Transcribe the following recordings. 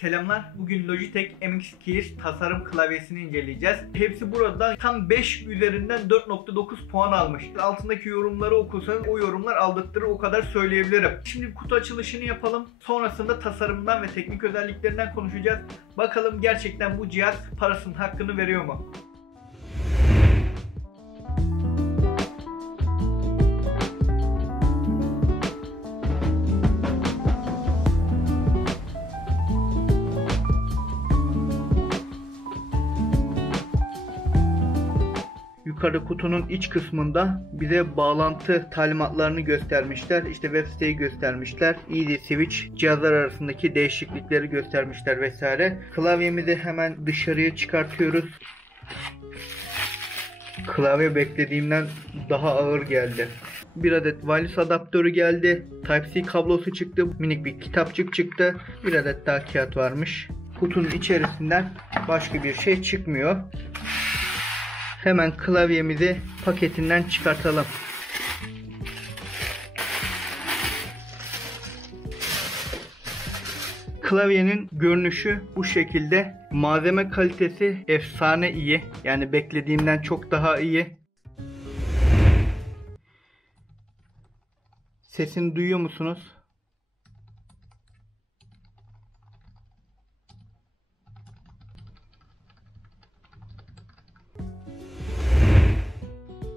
Selamlar. Bugün Logitech MX Keys tasarım klavyesini inceleyeceğiz. Hepsi burada tam 5 üzerinden 4.9 puan almış. Altındaki yorumları okursanız o yorumlar aldırtırır, o kadar söyleyebilirim. Şimdi kutu açılışını yapalım. Sonrasında tasarımdan ve teknik özelliklerinden konuşacağız. Bakalım gerçekten bu cihaz parasının hakkını veriyor mu? Yukarı kutunun iç kısmında bize bağlantı talimatlarını göstermişler. İşte web siteyi göstermişler. ED switch, cihazlar arasındaki değişiklikleri göstermişler vesaire. Klavyemizi hemen dışarıya çıkartıyoruz. Klavye beklediğimden daha ağır geldi. Bir adet wireless adaptörü geldi. Type-C kablosu çıktı. Minik bir kitapçık çıktı. Bir adet daha kağıt varmış. Kutunun içerisinden başka bir şey çıkmıyor. Hemen klavyemizi paketinden çıkartalım. Klavyenin görünüşü bu şekilde. Malzeme kalitesi efsane iyi. Yani beklediğimden çok daha iyi. Sesini duyuyor musunuz?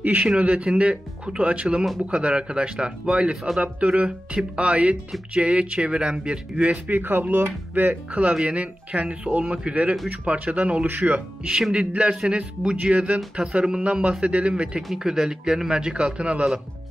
İşin özetinde kutu açılımı bu kadar arkadaşlar. Wireless adaptörü, tip A'yı tip C'ye çeviren bir USB kablo ve klavyenin kendisi olmak üzere 3 parçadan oluşuyor. Şimdi dilerseniz bu cihazın tasarımından bahsedelim ve teknik özelliklerini mercek altına alalım.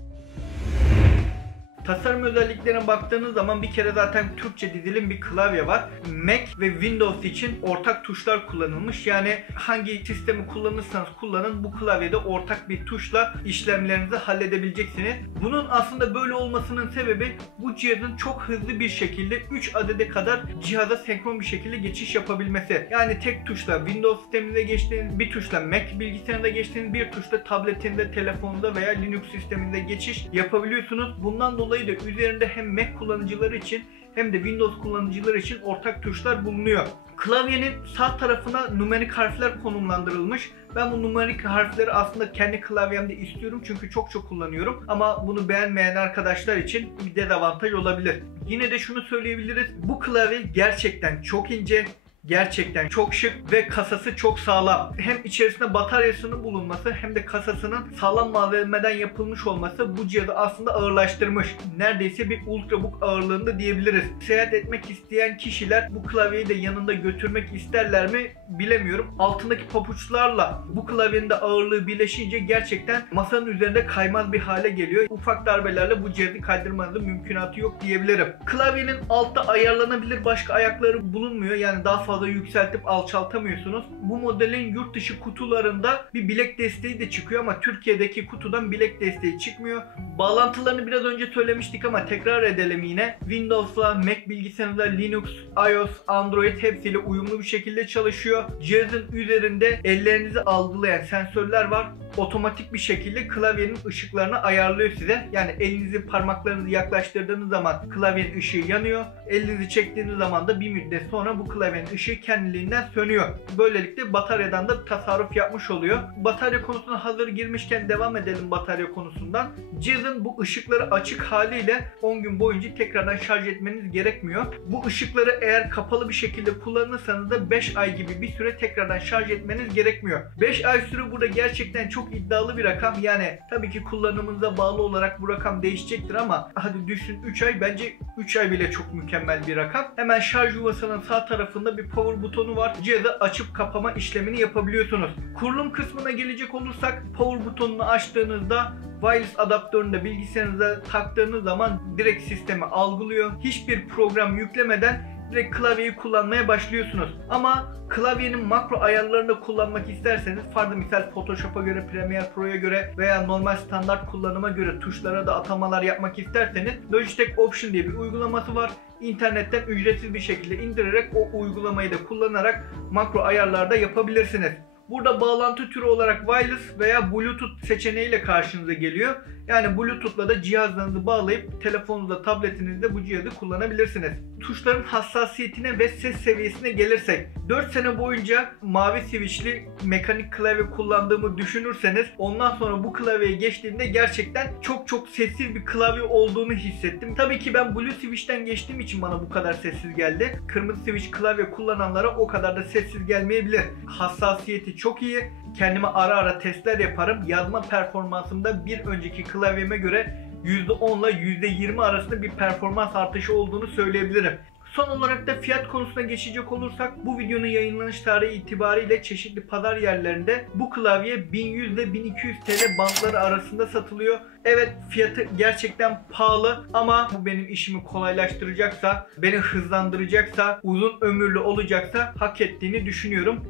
Tasarım özelliklerine baktığınız zaman bir kere zaten Türkçe dizilim bir klavye var. Mac ve Windows için ortak tuşlar kullanılmış. Yani hangi sistemi kullanırsanız kullanın bu klavyede ortak bir tuşla işlemlerinizi halledebileceksiniz. Bunun aslında böyle olmasının sebebi bu cihazın çok hızlı bir şekilde 3 adede kadar cihaza senkron bir şekilde geçiş yapabilmesi. Yani tek tuşla Windows sisteminde geçtiğiniz, bir tuşla Mac bilgisayarında geçtiğiniz, bir tuşla tabletinde, telefonda veya Linux sisteminde geçiş yapabiliyorsunuz. Bundan dolayı da üzerinde hem Mac kullanıcıları için hem de Windows kullanıcıları için ortak tuşlar bulunuyor. Klavyenin sağ tarafına numerik harfler konumlandırılmış. Ben bu numerik harfleri aslında kendi klavyemde istiyorum çünkü çok kullanıyorum. Ama bunu beğenmeyen arkadaşlar için bir dezavantaj olabilir. Yine de şunu söyleyebiliriz. Bu klavye gerçekten çok ince. Gerçekten çok şık ve kasası çok sağlam. Hem içerisinde bataryasının bulunması hem de kasasının sağlam malzemeden yapılmış olması bu cihazı aslında ağırlaştırmış. Neredeyse bir ultrabook ağırlığında diyebiliriz. Seyahat etmek isteyen kişiler bu klavyeyi de yanında götürmek isterler mi bilemiyorum. Altındaki papuçlarla bu klavyenin de ağırlığı birleşince gerçekten masanın üzerinde kaymaz bir hale geliyor. Ufak darbelerle bu cihazı kaydırmanızın mümkünatı yok diyebilirim. Klavyenin altta ayarlanabilir başka ayakları bulunmuyor. Yani daha fazla yükseltip alçaltamıyorsunuz. Bu modelin yurt dışı kutularında bir bilek desteği de çıkıyor ama Türkiye'deki kutudan bilek desteği çıkmıyor. Bağlantılarını biraz önce söylemiştik ama tekrar edelim yine. Windows'la, Mac bilgisayarınızda, Linux, iOS, Android hepsiyle uyumlu bir şekilde çalışıyor. Cihazın üzerinde ellerinizi algılayan sensörler var. Otomatik bir şekilde klavyenin ışıklarını ayarlıyor size. Yani elinizi, parmaklarınızı yaklaştırdığınız zaman klavyenin ışığı yanıyor. Elinizi çektiğiniz zaman da bir müddet sonra bu klavyenin ışığı kendiliğinden sönüyor. Böylelikle bataryadan da tasarruf yapmış oluyor. Batarya konusuna hazır girmişken devam edelim batarya konusundan. Cihazın bu ışıkları açık haliyle 10 gün boyunca tekrardan şarj etmeniz gerekmiyor. Bu ışıkları eğer kapalı bir şekilde kullanırsanız da 5 ay gibi bir süre tekrardan şarj etmeniz gerekmiyor. 5 ay süre burada gerçekten çok iddialı bir rakam. Yani tabii ki kullanımınıza bağlı olarak bu rakam değişecektir ama hadi düşün 3 ay, bence 3 ay bile çok mükemmel bir rakam. Hemen şarj yuvasının sağ tarafında bir power butonu var. Cihazı açıp kapama işlemini yapabiliyorsunuz. Kurulum kısmına gelecek olursak power butonunu açtığınızda wireless adaptörünü de bilgisayarınıza taktığınız zaman direkt sistemi algılıyor. Hiçbir program yüklemeden direkt klavyeyi kullanmaya başlıyorsunuz. Ama klavyenin makro ayarlarını kullanmak isterseniz, farklı misal Photoshop'a göre, Premiere Pro'ya göre veya normal standart kullanıma göre tuşlara da atamalar yapmak isterseniz Logitech Option diye bir uygulaması var. İnternetten ücretsiz bir şekilde indirerek o uygulamayı da kullanarak makro ayarlarda yapabilirsiniz. Burada bağlantı türü olarak wireless veya bluetooth seçeneğiyle karşınıza geliyor. Yani Bluetooth'la da cihazlarınızı bağlayıp telefonunuzda, tabletinizde bu cihazı kullanabilirsiniz. Tuşların hassasiyetine ve ses seviyesine gelirsek, 4 sene boyunca mavi switchli mekanik klavye kullandığımı düşünürseniz, ondan sonra bu klavyeye geçtiğimde gerçekten çok sessiz bir klavye olduğunu hissettim. Tabii ki ben Blue Switch'ten geçtiğim için bana bu kadar sessiz geldi. Kırmızı switch klavye kullananlara o kadar da sessiz gelmeyebilir. Hassasiyeti çok iyi. Kendime ara ara testler yaparım. Yazma performansımda bir önceki klavyeme göre %10 ile %20 arasında bir performans artışı olduğunu söyleyebilirim. Son olarak da fiyat konusuna geçecek olursak, bu videonun yayınlanış tarihi itibariyle çeşitli pazar yerlerinde bu klavye 1100 ile 1200 TL bantları arasında satılıyor. Evet, fiyatı gerçekten pahalı ama bu benim işimi kolaylaştıracaksa, beni hızlandıracaksa, uzun ömürlü olacaksa hak ettiğini düşünüyorum.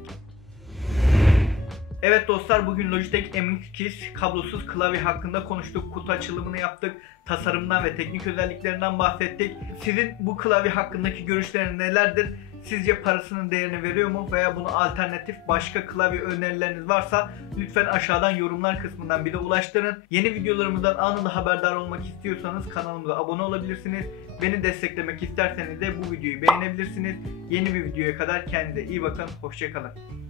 Evet dostlar, bugün Logitech MX kablosuz klavye hakkında konuştuk. Kutu açılımını yaptık. Tasarımdan ve teknik özelliklerinden bahsettik. Sizin bu klavye hakkındaki görüşleriniz nelerdir? Sizce parasının değerini veriyor mu? Veya buna alternatif başka klavye önerileriniz varsa lütfen aşağıdan yorumlar kısmından bir de ulaştırın. Yeni videolarımızdan anında haberdar olmak istiyorsanız kanalımıza abone olabilirsiniz. Beni desteklemek isterseniz de bu videoyu beğenebilirsiniz. Yeni bir videoya kadar kendinize iyi bakın. Hoşça kalın.